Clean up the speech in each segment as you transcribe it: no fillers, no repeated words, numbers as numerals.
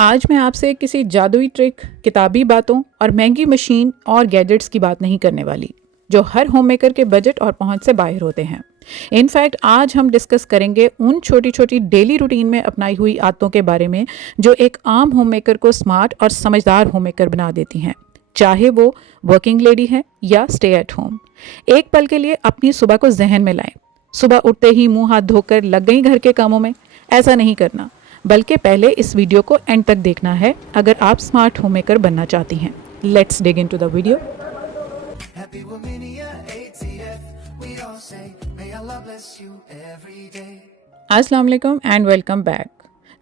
आज मैं आपसे किसी जादुई ट्रिक, किताबी बातों और महंगी मशीन और गैजेट्स की बात नहीं करने वाली, जो हर होममेकर के बजट और पहुंच से बाहर होते हैं। इनफैक्ट आज हम डिस्कस करेंगे उन छोटी छोटी डेली रूटीन में अपनाई हुई आदतों के बारे में जो एक आम होममेकर को स्मार्ट और समझदार होममेकर बना देती हैं, चाहे वो वर्किंग लेडी है या स्टे एट होम। एक पल के लिए अपनी सुबह को जहन में लाएं। सुबह उठते ही मुंह हाथ धोकर लग गई घर के कामों में, ऐसा नहीं करना, बल्कि पहले इस वीडियो को एंड तक देखना है अगर आप स्मार्ट होममेकर बनना चाहती हैं। Let's dig into the video. अस्सलाम वालेकुम एंड वेलकम बैक।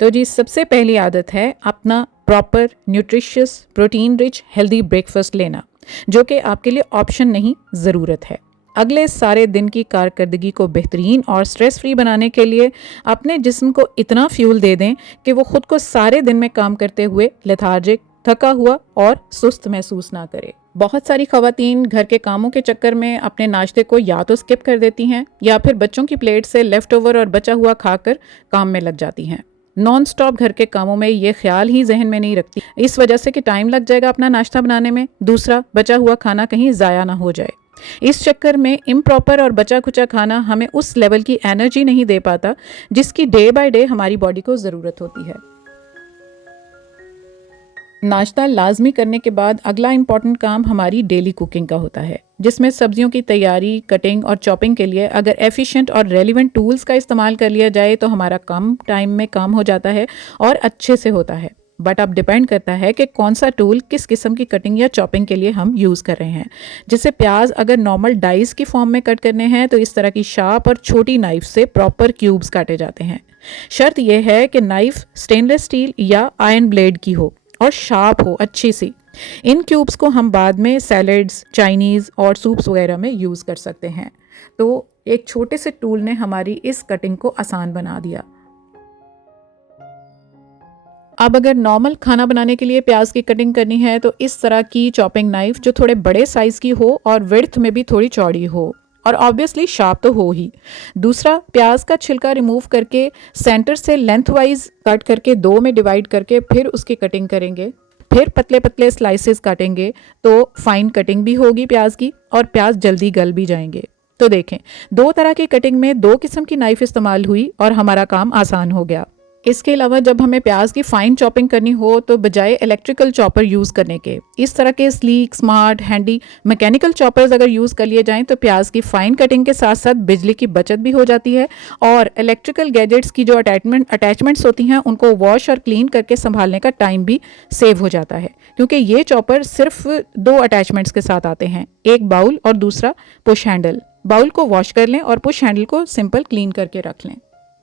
तो जी, सबसे पहली आदत है अपना proper nutritious protein rich healthy breakfast लेना, जो कि आपके लिए ऑप्शन नहीं, ज़रूरत है। अगले सारे दिन की कारकर्दगी को बेहतरीन और स्ट्रेस फ्री बनाने के लिए अपने जिस्म को इतना फ्यूल दे दें कि वो खुद को सारे दिन में काम करते हुए लेथार्जिक, थका हुआ और सुस्त महसूस ना करे। बहुत सारी खवातीन घर के कामों के चक्कर में अपने नाश्ते को या तो स्किप कर देती हैं या फिर बच्चों की प्लेट से लेफ्ट ओवर और बचा हुआ खाकर काम में लग जाती हैं। नॉन स्टॉप घर के कामों में ये ख्याल ही जहन में नहीं रखती, इस वजह से कि टाइम लग जाएगा अपना नाश्ता बनाने में, दूसरा बचा हुआ खाना कहीं ज़ाया ना हो जाए। इस चक्कर में इम्प्रॉपर और बचा खुचा खाना हमें उस लेवल की एनर्जी नहीं दे पाता जिसकी डे बाय डे हमारी बॉडी को ज़रूरत होती है। नाश्ता लाजमी करने के बाद अगला इम्पॉर्टेंट काम हमारी डेली कुकिंग का होता है, जिसमें सब्जियों की तैयारी, कटिंग और चॉपिंग के लिए अगर एफिशिएंट और रेलिवेंट टूल्स का इस्तेमाल कर लिया जाए तो हमारा कम टाइम में काम हो जाता है और अच्छे से होता है। बट अब डिपेंड करता है कि कौन सा टूल किस किस्म की कटिंग या चॉपिंग के लिए हम यूज़ कर रहे हैं। जैसे प्याज अगर नॉर्मल डाइस की फॉर्म में कट करने हैं तो इस तरह की शार्प और छोटी नाइफ से प्रॉपर क्यूब्स काटे जाते हैं। शर्त यह है कि नाइफ स्टेनलेस स्टील या आयरन ब्लेड की हो और शार्प हो अच्छी सी। इन क्यूब्स को हम बाद में सैलड्स, चाइनीज़ और सूप्स वगैरह में यूज़ कर सकते हैं। तो एक छोटे से टूल ने हमारी इस कटिंग को आसान बना दिया। अब अगर नॉर्मल खाना बनाने के लिए प्याज की कटिंग करनी है तो इस तरह की चॉपिंग नाइफ जो थोड़े बड़े साइज़ की हो और विड्थ में भी थोड़ी चौड़ी हो और ऑब्वियसली शार्प तो हो ही। दूसरा, प्याज का छिलका रिमूव करके सेंटर से लेंथ वाइज कट करके दो में डिवाइड करके फिर उसकी कटिंग करेंगे। फिर पतले पतले स्लाइसेस काटेंगे तो फाइन कटिंग भी होगी प्याज की और प्याज जल्दी गल भी जाएंगे। तो देखें, दो तरह की कटिंग में दो किस्म की नाइफ इस्तेमाल हुई और हमारा काम आसान हो गया। इसके अलावा जब हमें प्याज की फाइन चॉपिंग करनी हो तो बजाय इलेक्ट्रिकल चॉपर यूज़ करने के इस तरह के sleek, smart, handy mechanical choppers अगर यूज़ कर लिए जाएं तो प्याज की फाइन कटिंग के साथ साथ बिजली की बचत भी हो जाती है और इलेक्ट्रिकल गैजेट्स की जो अटैचमेंट्स होती हैं उनको वॉश और क्लीन करके संभालने का टाइम भी सेव हो जाता है, क्योंकि ये चॉपर सिर्फ दो अटैचमेंट्स के साथ आते हैं, एक बाउल और दूसरा पुश हैंडल। बाउल को वॉश कर लें और पुश हैंडल को सिंपल क्लीन करके रख लें।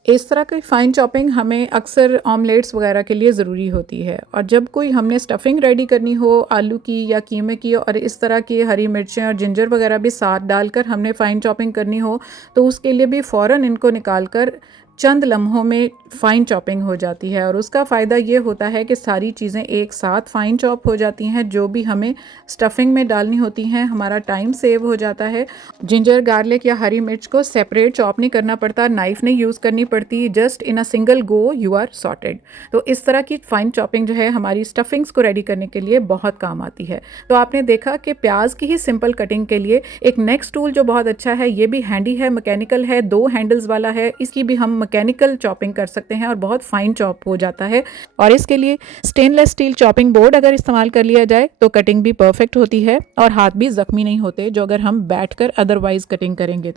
इस तरह की फ़ाइन चॉपिंग हमें अक्सर ऑमलेट्स वगैरह के लिए ज़रूरी होती है और जब कोई हमने स्टफिंग रेडी करनी हो आलू की या कीमे की और इस तरह की हरी मिर्चें और जिंजर वगैरह भी साथ डालकर हमने फ़ाइन चॉपिंग करनी हो तो उसके लिए भी फ़ौरन इनको निकाल कर चंद लम्हों में फ़ाइन चॉपिंग हो जाती है और उसका फ़ायदा ये होता है कि सारी चीज़ें एक साथ फ़ाइन चॉप हो जाती हैं। जो भी हमें स्टफिंग में डालनी होती हैं, हमारा टाइम सेव हो जाता है। जिंजर, गार्लिक या हरी मिर्च को सेपरेट चॉप नहीं करना पड़ता, नाइफ नहीं यूज़ करनी पड़ती, just in a single go you are sorted. तो इस तरह की फ़ाइन चॉपिंग जो है हमारी स्टफिंग्स को रेडी करने के लिए बहुत काम आती है। तो आपने देखा कि प्याज की ही सिंपल कटिंग के लिए एक नेक्स्ट टूल जो बहुत अच्छा है, ये भी हैंडी है, मैकेनिकल है, दो हैंडल्स वाला है, इसकी भी हम मैकेनिकल चॉपिंग कर सकते हैं और बहुत फाइन चॉप हो जाता है। और इसके लिए स्टेनलेस स्टील चॉपिंग बोर्ड अगर इस्तेमाल कर लिया जाए तो कटिंग भी परफेक्ट होती है और हाथ भी जख्मी नहीं होते, जो अगर हम बैठकर अदरवाइज कटिंग करेंगे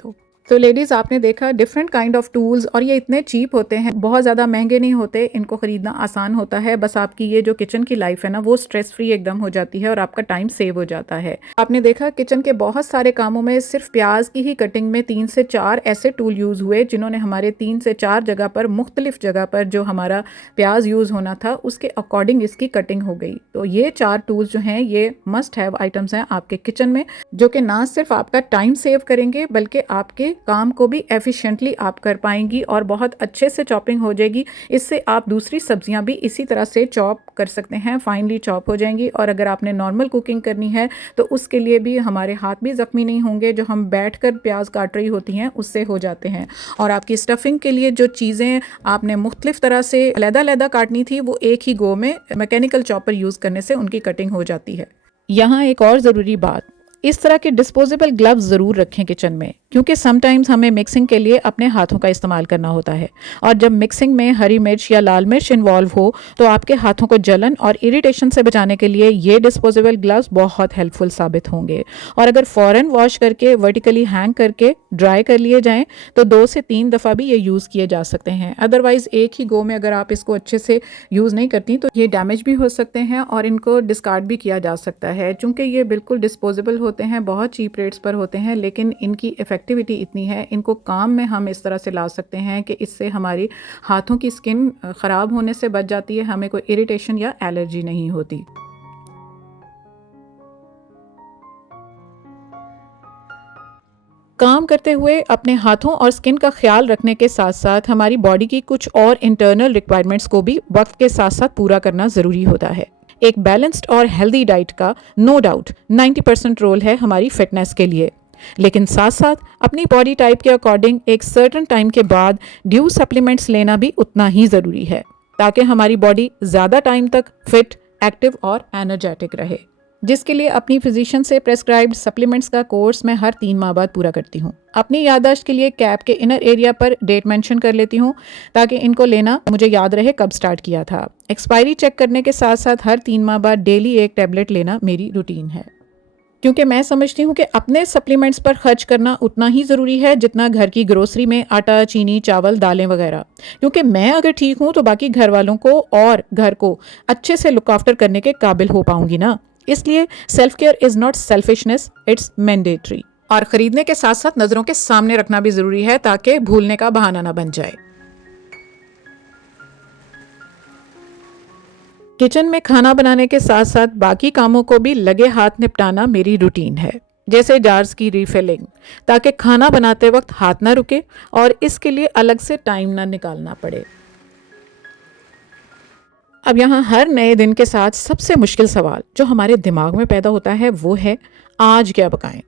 तो लेडीज़, आपने देखा डिफरेंट काइंड ऑफ टूल्स और ये इतने चीप होते हैं, बहुत ज़्यादा महंगे नहीं होते, इनको ख़रीदना आसान होता है। बस आपकी ये जो किचन की लाइफ है ना वो स्ट्रेस फ्री एकदम हो जाती है और आपका टाइम सेव हो जाता है। आपने देखा किचन के बहुत सारे कामों में सिर्फ प्याज की ही कटिंग में 3 से 4 ऐसे टूल यूज़ हुए जिन्होंने हमारे 3 से 4 जगह पर मुख्तलिफ जगह पर जो हमारा प्याज यूज़ होना था उसके अकॉर्डिंग इसकी कटिंग हो गई। तो ये 4 टूल्स जो हैं ये मस्ट हैव आइटम्स हैं आपके किचन में, जो कि ना सिर्फ आपका टाइम सेव करेंगे बल्कि आपके काम को भी एफिशिएंटली आप कर पाएंगी और बहुत अच्छे से चॉपिंग हो जाएगी। इससे आप दूसरी सब्जियां भी इसी तरह से चॉप कर सकते हैं, फाइनली चॉप हो जाएंगी। और अगर आपने नॉर्मल कुकिंग करनी है तो उसके लिए भी हमारे हाथ भी ज़ख्मी नहीं होंगे, जो हम बैठकर प्याज काट रही होती हैं उससे हो जाते हैं। और आपकी स्टफिंग के लिए जो चीज़ें आपने मुख्तलिफ तरह से अलग-अलग काटनी थी वो एक ही गो में मैकेनिकल चॉपर यूज़ करने से उनकी कटिंग हो जाती है। यहाँ एक और ज़रूरी बात, इस तरह के डिस्पोजेबल ग्लव्स ज़रूर रखें किचन में, क्योंकि समटाइम्स हमें मिक्सिंग के लिए अपने हाथों का इस्तेमाल करना होता है और जब मिक्सिंग में हरी मिर्च या लाल मिर्च इन्वॉल्व हो तो आपके हाथों को जलन और इरिटेशन से बचाने के लिए ये डिस्पोजेबल ग्लव्स बहुत हेल्पफुल साबित होंगे। और अगर फ़ौरन वॉश करके वर्टिकली हैंग करके ड्राई कर लिए जाएं तो 2 से 3 दफ़ा भी ये यूज़ किए जा सकते हैं। अदरवाइज़ एक ही गो में अगर आप इसको अच्छे से यूज़ नहीं करती तो ये डैमेज भी हो सकते हैं और इनको डिस्कार्ड भी किया जा सकता है। चूँकि ये बिल्कुल डिस्पोजेबल होते हैं, बहुत चीप रेट्स पर होते हैं, लेकिन इनकी इफ़ेक्टिविटी इतनी है, इनको काम में हम इस तरह से ला सकते हैं कि इससे हमारी हाथों की स्किन ख़राब होने से बच जाती है, हमें कोई इरिटेशन या एलर्जी नहीं होती। काम करते हुए अपने हाथों और स्किन का ख्याल रखने के साथ साथ हमारी बॉडी की कुछ और इंटरनल रिक्वायरमेंट्स को भी वक्त के साथ साथ पूरा करना ज़रूरी होता है। एक बैलेंस्ड और हेल्दी डाइट का नो डाउट 90% रोल है हमारी फिटनेस के लिए, लेकिन साथ साथ अपनी बॉडी टाइप के अकॉर्डिंग एक सर्टेन टाइम के बाद ड्यू सप्लीमेंट्स लेना भी उतना ही ज़रूरी है, ताकि हमारी बॉडी ज़्यादा टाइम तक फिट, एक्टिव और एनर्जेटिक रहे। जिसके लिए अपनी फिजिशियन से प्रेस्क्राइब्ड सप्लीमेंट्स का कोर्स मैं हर 3 माह बाद पूरा करती हूँ। अपनी याददाश्त के लिए कैप के इनर एरिया पर डेट मेंशन कर लेती हूँ ताकि इनको लेना मुझे याद रहे कब स्टार्ट किया था। एक्सपायरी चेक करने के साथ साथ हर 3 माह बाद डेली एक टैबलेट लेना मेरी रूटीन है, क्योंकि मैं समझती हूँ कि अपने सप्लीमेंट्स पर खर्च करना उतना ही ज़रूरी है जितना घर की ग्रोसरी में आटा, चीनी, चावल, दालें वगैरह। क्योंकि मैं अगर ठीक हूँ तो बाकी घर वालों को और घर को अच्छे से लुक आफ्टर करने के काबिल हो पाऊंगी ना। इसलिए self care is not selfishness, it's mandatory. और ख़रीदने के साथ साथ नज़रों के सामने रखना भी ज़रूरी है ताकि भूलने का बहाना ना बन जाए। किचन में खाना बनाने के साथ साथ बाकी कामों को भी लगे हाथ निपटाना मेरी रूटीन है, जैसे जार्स की रीफिलिंग, ताकि खाना बनाते वक्त हाथ ना रुके और इसके लिए अलग से टाइम ना निकालना पड़े। अब यहाँ हर नए दिन के साथ सबसे मुश्किल सवाल जो हमारे दिमाग में पैदा होता है वो है आज क्या पकाएं।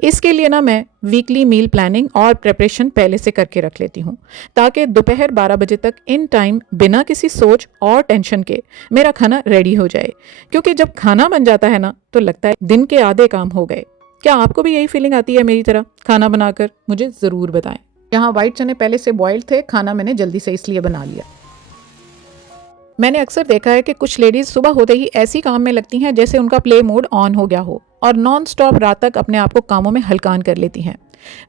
इसके लिए ना मैं वीकली मील प्लानिंग और प्रिपरेशन पहले से करके रख लेती हूँ ताकि दोपहर 12 बजे तक इन टाइम बिना किसी सोच और टेंशन के मेरा खाना रेडी हो जाए। क्योंकि जब खाना बन जाता है ना तो लगता है दिन के आधे काम हो गए। क्या आपको भी यही फीलिंग आती है मेरी तरह खाना बनाकर? मुझे ज़रूर बताएं। यहाँ वाइट चने पहले से बॉइल्ड थे, खाना मैंने जल्दी से इसलिए बना लिया। मैंने अक्सर देखा है कि कुछ लेडीज़ सुबह होते ही ऐसी काम में लगती हैं जैसे उनका प्ले मोड ऑन हो गया हो और नॉन स्टॉप रात तक अपने आप को कामों में हलकान कर लेती हैं।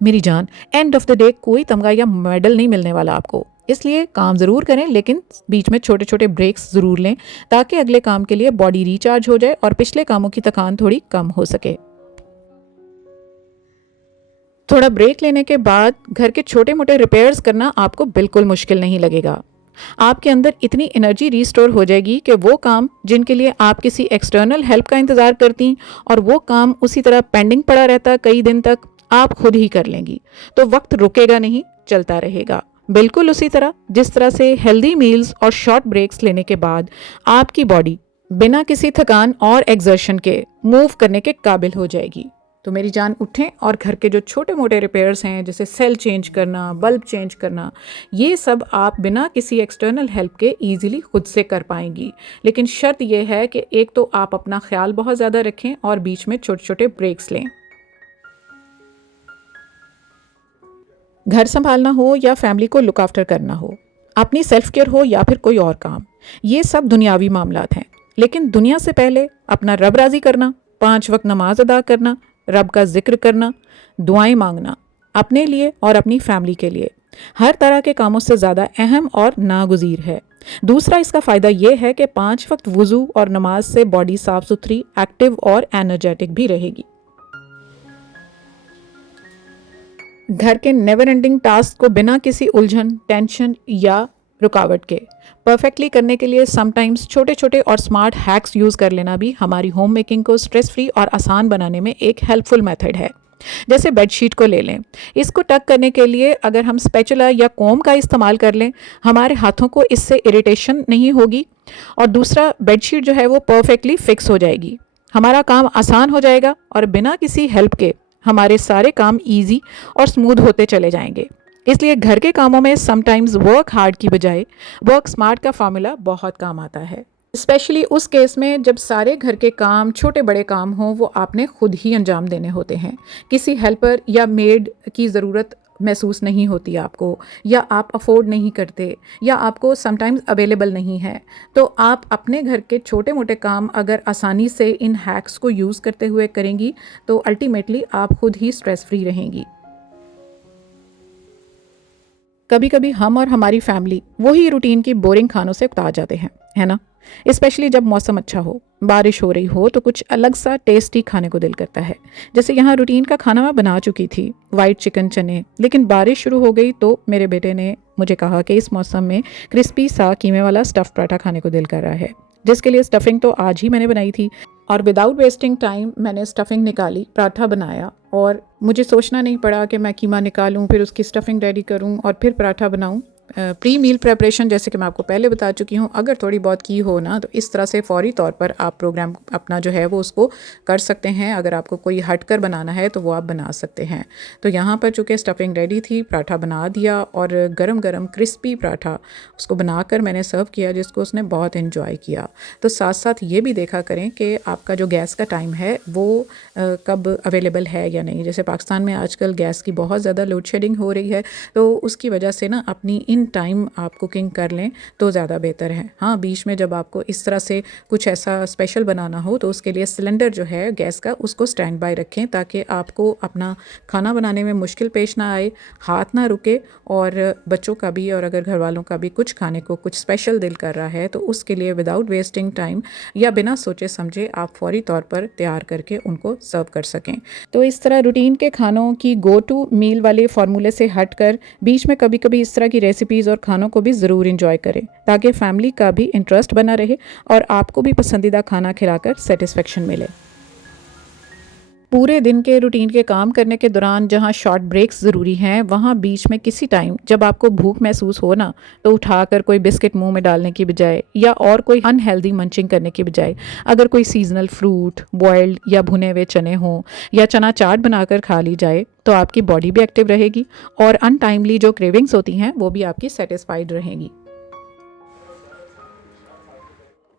मेरी जान, एंड ऑफ द डे कोई तमगा या मेडल नहीं मिलने वाला आपको, इसलिए काम ज़रूर करें लेकिन बीच में छोटे छोटे ब्रेक्स ज़रूर लें ताकि अगले काम के लिए बॉडी रिचार्ज हो जाए और पिछले कामों की थकान थोड़ी कम हो सके। थोड़ा ब्रेक लेने के बाद घर के छोटे मोटे रिपेयर्स करना आपको बिल्कुल मुश्किल नहीं लगेगा। आपके अंदर इतनी एनर्जी रिस्टोर हो जाएगी कि वो काम जिनके लिए आप किसी एक्सटर्नल हेल्प का इंतज़ार करती और वो काम उसी तरह पेंडिंग पड़ा रहता कई दिन तक, आप खुद ही कर लेंगी। तो वक्त रुकेगा नहीं, चलता रहेगा। बिल्कुल उसी तरह जिस तरह से हेल्दी मील्स और शॉर्ट ब्रेक्स लेने के बाद आपकी बॉडी बिना किसी थकान और एग्जर्शन के मूव करने के काबिल हो जाएगी। तो मेरी जान, उठें और घर के जो छोटे मोटे रिपेयर्स हैं जैसे सेल चेंज करना, बल्ब चेंज करना, ये सब आप बिना किसी एक्सटर्नल हेल्प के ईजिली खुद से कर पाएंगी। लेकिन शर्त यह है कि एक तो आप अपना ख्याल बहुत ज़्यादा रखें और बीच में छोटे छोटे ब्रेक्स लें। घर संभालना हो या फैमिली को लुक आफ्टर करना हो, अपनी सेल्फ केयर हो या फिर कोई और काम, ये सब दुनियावी मामलात हैं। लेकिन दुनिया से पहले अपना रब राज़ी करना, 5 वक्त नमाज अदा करना, रब का जिक्र करना, दुआएं मांगना अपने लिए और अपनी फैमिली के लिए हर तरह के कामों से ज़्यादा अहम और नागुज़ीर है। दूसरा इसका फ़ायदा यह है कि 5 वक्त वुज़ू और नमाज से बॉडी साफ़ सुथरी, एक्टिव और एनर्जेटिक भी रहेगी। घर के नेवर एंडिंग टास्क को बिना किसी उलझन, टेंशन या रुकावट के परफेक्टली करने के लिए समटाइम्स छोटे छोटे और स्मार्ट हैक्स यूज़ कर लेना भी हमारी होम मेकिंग को स्ट्रेस फ्री और आसान बनाने में एक हेल्पफुल मेथड है। जैसे बेडशीट को ले लें, इसको टक करने के लिए अगर हम स्पैचुला या कॉम का इस्तेमाल कर लें, हमारे हाथों को इससे इरिटेशन नहीं होगी और दूसरा बेडशीट जो है वो परफेक्टली फिक्स हो जाएगी। हमारा काम आसान हो जाएगा और बिना किसी हेल्प के हमारे सारे काम ईजी और स्मूथ होते चले जाएंगे। इसलिए घर के कामों में समटाइम्स वर्क हार्ड की बजाय वर्क स्मार्ट का फॉर्मूला बहुत काम आता है, स्पेशली उस केस में जब सारे घर के काम, छोटे बड़े काम हों, वो आपने खुद ही अंजाम देने होते हैं। किसी हेल्पर या मेड की ज़रूरत महसूस नहीं होती आपको, या आप अफोर्ड नहीं करते, या आपको समटाइम्स अवेलेबल नहीं है। तो आप अपने घर के छोटे मोटे काम अगर आसानी से इन हैक्स को यूज़ करते हुए करेंगी तो अल्टीमेटली आप खुद ही स्ट्रेस फ्री रहेंगी। कभी कभी हम और हमारी फैमिली वही रूटीन की बोरिंग खानों से उकता जाते हैं, है ना। स्पेशली जब मौसम अच्छा हो, बारिश हो रही हो, तो कुछ अलग सा टेस्टी खाने को दिल करता है। जैसे यहाँ रूटीन का खाना मैं बना चुकी थी, वाइट चिकन चने, लेकिन बारिश शुरू हो गई तो मेरे बेटे ने मुझे कहा कि इस मौसम में क्रिस्पी सा कीमे वाला स्टफ़ पराठा खाने को दिल कर रहा है, जिसके लिए स्टफिंग तो आज ही मैंने बनाई थी और विदाउट वेस्टिंग टाइम मैंने स्टफिंग निकाली, पराठा बनाया और मुझे सोचना नहीं पड़ा कि मैं कीमा निकालूं, फिर उसकी स्टफिंग रेडी करूं और फिर पराठा बनाऊं। प्री मील प्रेपरेशन जैसे कि मैं आपको पहले बता चुकी हूँ, अगर थोड़ी बहुत की हो ना तो इस तरह से फौरी तौर पर आप प्रोग्राम अपना जो है वो उसको कर सकते हैं। अगर आपको कोई हट कर बनाना है तो वो आप बना सकते हैं। तो यहाँ पर चूँकि स्टफिंग रेडी थी, पराठा बना दिया और गरम गरम क्रिस्पी पराठा उसको बनाकर मैंने सर्व किया, जिसको उसने बहुत इन्जॉय किया। तो साथ साथ ये भी देखा करें कि आपका जो गैस का टाइम है वो कब अवेलेबल है या नहीं। जैसे पाकिस्तान में आजकल गैस की बहुत ज़्यादा लोड शेडिंग हो रही है, तो उसकी वजह से ना अपनी इन टाइम आप कुकिंग कर लें तो ज़्यादा बेहतर है। हाँ, बीच में जब आपको इस तरह से कुछ ऐसा स्पेशल बनाना हो तो उसके लिए सिलेंडर जो है गैस का उसको स्टैंड बाय रखें, ताकि आपको अपना खाना बनाने में मुश्किल पेश ना आए, हाथ ना रुके और बच्चों का भी और अगर घर वालों का भी कुछ खाने को कुछ स्पेशल दिल कर रहा है तो उसके लिए विदाउट वेस्टिंग टाइम या बिना सोचे समझे आप फौरी तौर पर तैयार करके उनको सर्व कर सकें। तो इस तरह रूटीन के खानों की गो टू मील वाले फार्मूले से हटकर बीच में कभी कभी इस तरह की रेसिपीज़ और खानों को भी ज़रूर इंजॉय करें, ताकि फैमिली का भी इंटरेस्ट बना रहे और आपको भी पसंदीदा खाना खिलाकर सेटिस्फेक्शन मिले। पूरे दिन के रूटीन के काम करने के दौरान जहाँ शॉर्ट ब्रेक्स ज़रूरी हैं, वहाँ बीच में किसी टाइम जब आपको भूख महसूस हो ना, तो उठाकर कोई बिस्किट मुंह में डालने की बजाय या और कोई अनहेल्दी मंचिंग करने की बजाय अगर कोई सीजनल फ्रूट, बॉइल्ड या भुने हुए चने हों या चना चाट बनाकर खा ली जाए तो आपकी बॉडी भी एक्टिव रहेगी और अनटाइमली जो क्रेविंग्स होती हैं वो भी आपकी सेटिस्फाइड रहेंगी।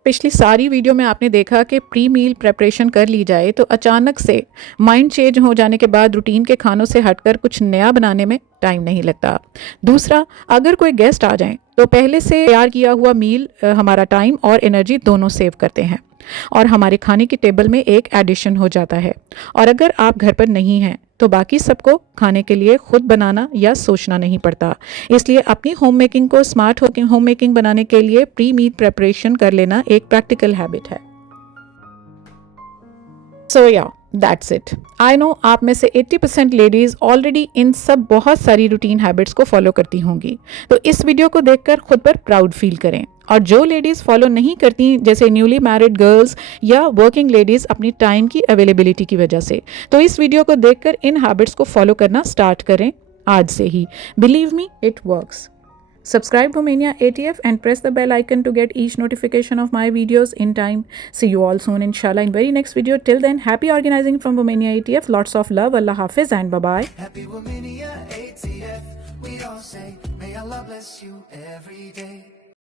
पिछली सारी वीडियो में आपने देखा कि प्री मील प्रेपरेशन कर ली जाए तो अचानक से माइंड चेंज हो जाने के बाद रूटीन के खानों से हटकर कुछ नया बनाने में टाइम नहीं लगता। दूसरा, अगर कोई गेस्ट आ जाए तो पहले से तैयार किया हुआ मील हमारा टाइम और एनर्जी दोनों सेव करते हैं और हमारे खाने की टेबल में एक एडिशन हो जाता है। और अगर आप घर पर नहीं हैं तो बाकी सबको खाने के लिए खुद बनाना या सोचना नहीं पड़ता। इसलिए अपनी होम मेकिंग को स्मार्ट होम मेकिंग बनाने के लिए प्री मील प्रेपरेशन कर लेना एक प्रैक्टिकल हैबिट है। सो या दैट्स इट। आई नो आप में से 80% लेडीज़ ऑलरेडी इन सब बहुत सारी रूटीन हैबिट्स को फॉलो करती होंगी, तो इस वीडियो को देखकर खुद पर प्राउड फील करें। और जो लेडीज़ फॉलो नहीं करती, जैसे न्यूली मैरिड गर्ल्स या वर्किंग लेडीज़ अपनी टाइम की अवेलेबिलिटी की वजह से, तो इस वीडियो को देखकर इन हैबिट्स को फॉलो करना स्टार्ट करें आज से ही। Believe me, it works. Subscribe Romania ATF and press the bell icon to get each notification of my videos in time. See you all soon inshallah in very next video. Till then, happy organizing from Romania ATF. Lots of love. Allah Hafiz and bye-bye. Happy Romania ATF. We all say, may Allah bless you every day.